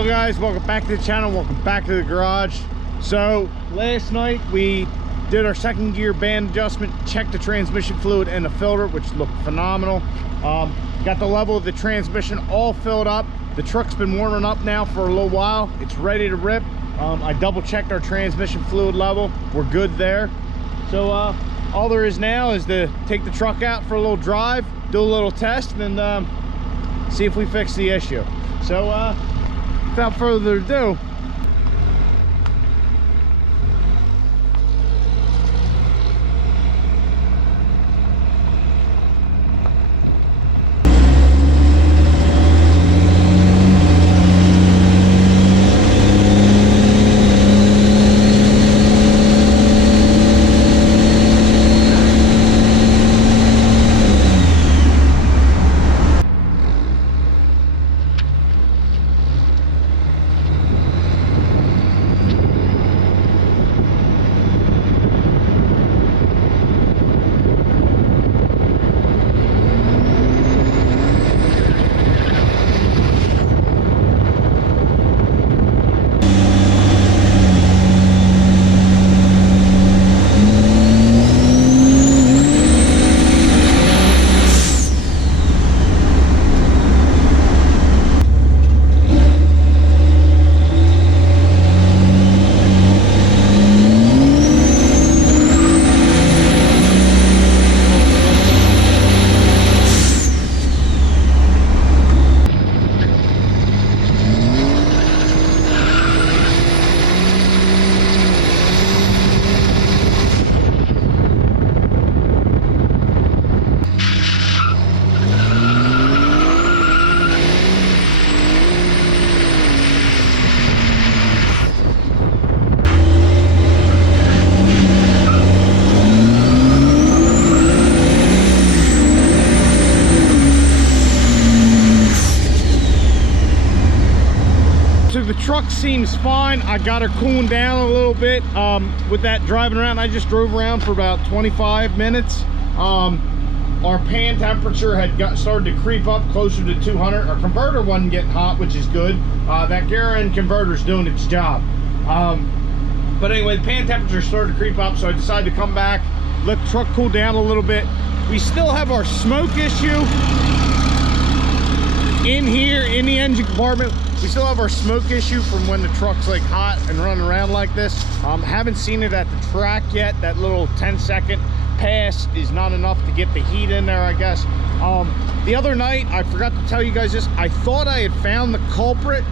Hello guys, welcome back to the channel, welcome back to the garage. So last night we did our second gear band adjustment, checked the transmission fluid and the filter, which looked phenomenal. Got the level of the transmission all filled up. The truck's been warming up now for a little while. It's ready to rip. I double checked our transmission fluid level. We're good there. So all there is now is to take the truck out for a little drive, do a little test, and see if we fix the issue. So without further ado, the truck seems fine. I got her cooling down a little bit with that driving around. I just drove around for about 25 minutes. Our pan temperature had started to creep up closer to 200. Our converter wasn't getting hot, which is good. That gear end converter is doing its job. But anyway, the pan temperature started to creep up, so I decided to come back, let the truck cool down a little bit. We still have our smoke issue in here in the engine compartment. We still have our smoke issue from when the truck's like hot and running around like this. Haven't seen it at the track yet. That little 10-second pass is not enough to get the heat in there, I guess. The other night, I forgot to tell you guys this, I thought I had found the culprit.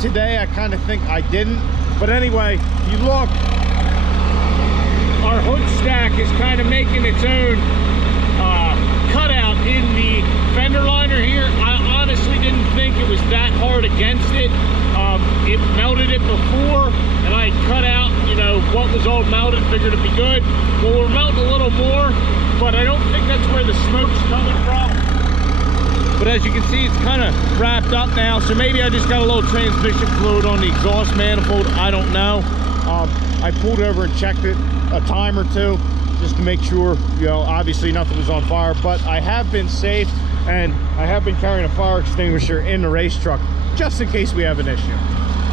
Today I kind of think I didn't, but anyway, if you look, our hood stack is kind of making its own cutout in the fender liner here. I honestly didn't think it was that hard against it. It melted it before, and I cut out, you know, what was all melted, figured it'd be good. Well, we're melting a little more, but I don't think that's where the smoke's coming from. But as you can see, it's kind of wrapped up now, so maybe I just got a little transmission fluid on the exhaust manifold. I don't know. I pulled over and checked it a time or two just to make sure, you know, obviously nothing was on fire, but I have been safe, and I have been carrying a fire extinguisher in the race truck just in case we have an issue.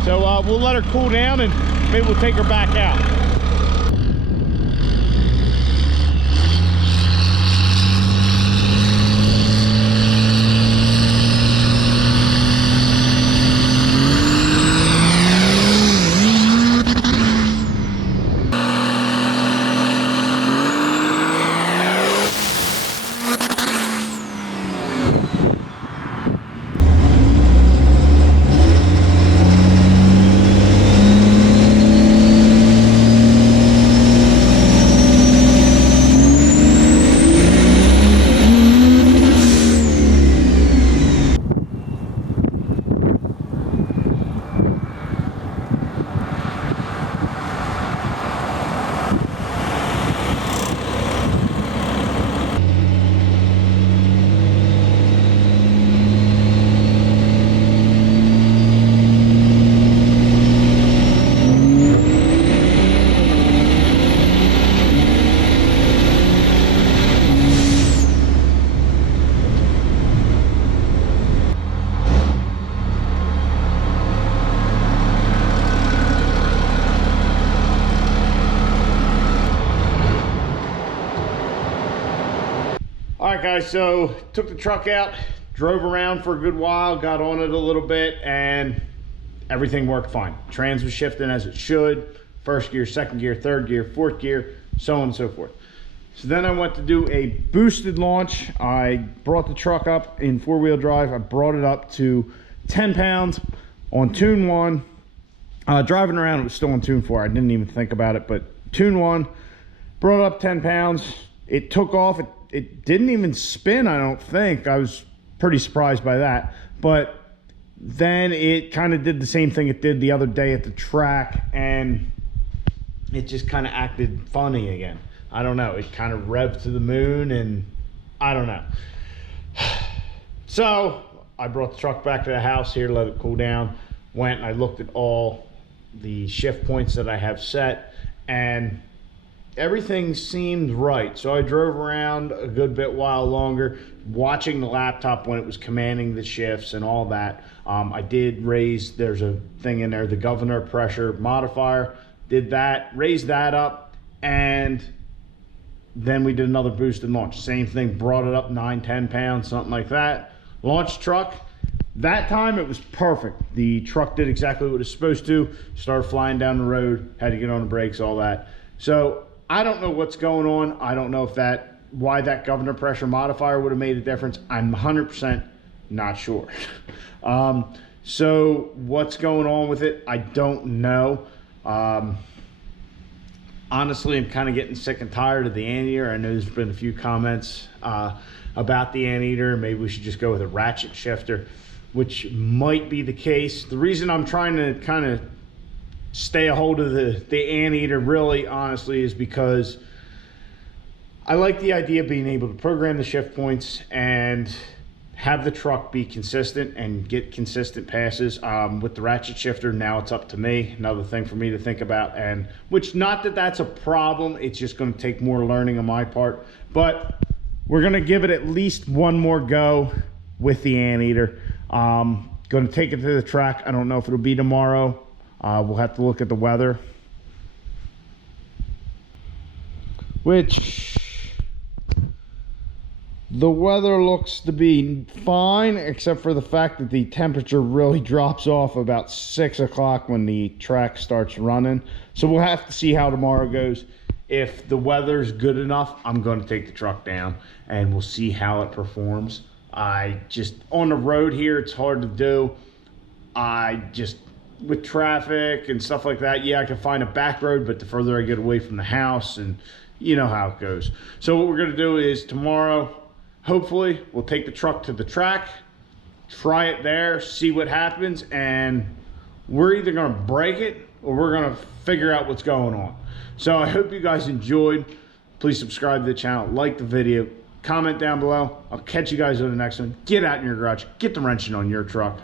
So we'll let her cool down and maybe we'll take her back out. All right, guys, so took the truck out, drove around for a good while, got on it a little bit, and everything worked fine. Trans was shifting as it should. First gear, second gear, third gear, fourth gear, so on and so forth. So then I went to do a boosted launch. I brought the truck up in four-wheel drive. I brought it up to 10 pounds on tune 1. Driving around, it was still on tune 4. I didn't even think about it, but tune 1, brought it up 10 pounds. It took off. It didn't even spin, I don't think. I was pretty surprised by that. But then it kind of did the same thing it did the other day at the track, and it just kind of acted funny again. I don't know. It kind of revved to the moon, and I don't know. So I brought the truck back to the house here, let it cool down. Went and I looked at all the shift points that I have set, and everything seemed right. So I drove around a good bit while longer, watching the laptop when it was commanding the shifts and all that. I did raise, there's a thing in there, the governor pressure modifier, did that, raised that up, and then we did another boosted launch. Same thing, brought it up 9-10 pounds, something like that. Launched truck. That time it was perfect. The truck did exactly what it's supposed to. Started flying down the road, had to get on the brakes, all that. So I don't know what's going on. I don't know if why that governor pressure modifier would have made a difference. I'm 100% not sure. So what's going on with it, I don't know. Honestly, I'm kind of getting sick and tired of the anteater. I know there's been a few comments about the anteater. Maybe we should just go with a ratchet shifter, which might be the case. The reason I'm trying to kind of stay a hold of the anteater, really, honestly, is because I like the idea of being able to program the shift points and have the truck be consistent and get consistent passes. With the ratchet shifter, now it's up to me. Another thing for me to think about, and which, not that that's a problem, it's just going to take more learning on my part, but we're going to give it at least one more go with the anteater. Going to take it to the track. I don't know if it'll be tomorrow. We'll have to look at the weather, which the weather looks to be fine, except for the fact that the temperature really drops off about 6 o'clock when the track starts running. So we'll have to see how tomorrow goes. If the weather's good enough, I'm going to take the truck down and we'll see how it performs. On the road here, it's hard to do. With traffic and stuff like that, yeah, I can find a back road, but the further I get away from the house, and you know how it goes. So what we're going to do is tomorrow, hopefully, we'll take the truck to the track, try it there, see what happens, and we're either going to break it or we're going to figure out what's going on. So I hope you guys enjoyed. Please subscribe to the channel, like the video, comment down below. I'll catch you guys on the next one. Get out in your garage, get the wrenching on your truck.